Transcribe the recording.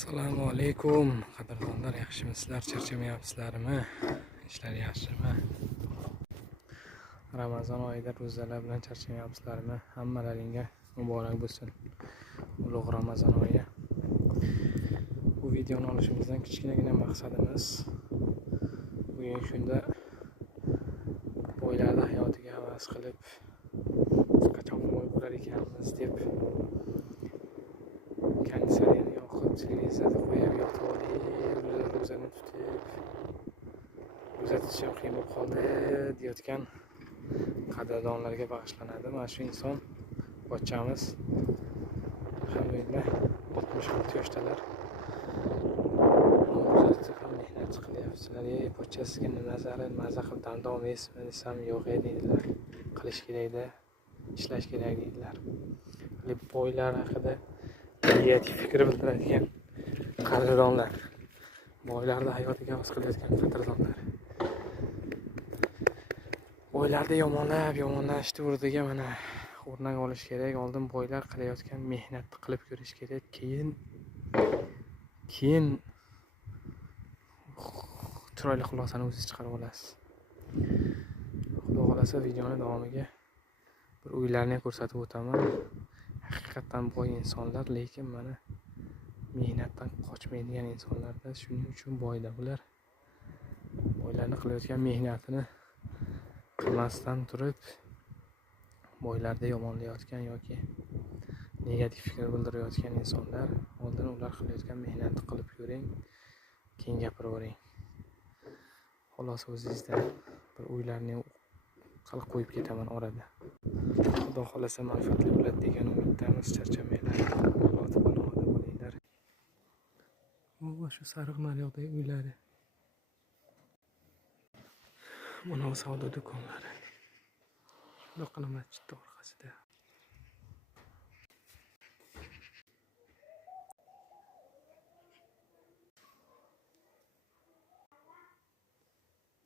Assalomu alaykum qadrdonlar, yaxshimisizlar? Charchamayapsizlarmi? Ishlar yaxshimi? Ramazon oyida ro'zalar bilan charchamayapsizlarmi? Hammalaringga muborak bo'lsin ulug' Ramazon oyi. Bu videoni olishimizdan kichkinagina maqsadimiz bugun shunda boylarning hayotiga havas qilib qachon boy bo'lar ekanmiz deb konditsionerni yoqib, televizorni qo'yib yotib olib, ro'zani tutib, ro'za tutish ham qiyin bo'lib qoldi deyotgan qadrdonlarga bag'ishlanadi. Mana shu inson pochchamiz alhamdulillah 66 yoshdalar. Mehnat qilyapsizlar, pochcha sizga nima zarar, maza qilib davom etsin desam yo'q deydilar. Qilish kerakda, ishlash kerak deydilar. Boylar haqida negativ fikr bildiradigan qadrdonlar, boylarni hayotiga havas qilayotgan qadrdonlar, boylarni yomonlashni o'rniga mana o'rnak olish kerak. Oldin boylar qilayotgan mehnatni qilib ko'rish kerak, keyin chiroyli xulosani o'zingiz chiqarib olasiz. Xudo xolasa videoni davomiga bir uylarni ko'rsatib o'taman. Haqiqatan boy insonlar, lekin mana mehnatdan qochmaydigan insonlarda, shuning uchun boyda ular boylarni qilayotgan mehnatini qilmasdan turib boylarda yomonlayotgan yoki negativ fikr bildirayotgan insonlar, oldin ular qilayotgan mehnatni qilib ko'ring, keyin gapiravering. Xolos o'zingizdan bir uylarni qilib qo'yib ketaman orada. Xudo xolasa manfaatli bo'ladi degan umiddamiz. Charchamanglar, panohda bo'linglar. Bu shu sariq naryoqdagi uylari. Mana savdo do'konlari. Shundoqqina masjidning orqasida.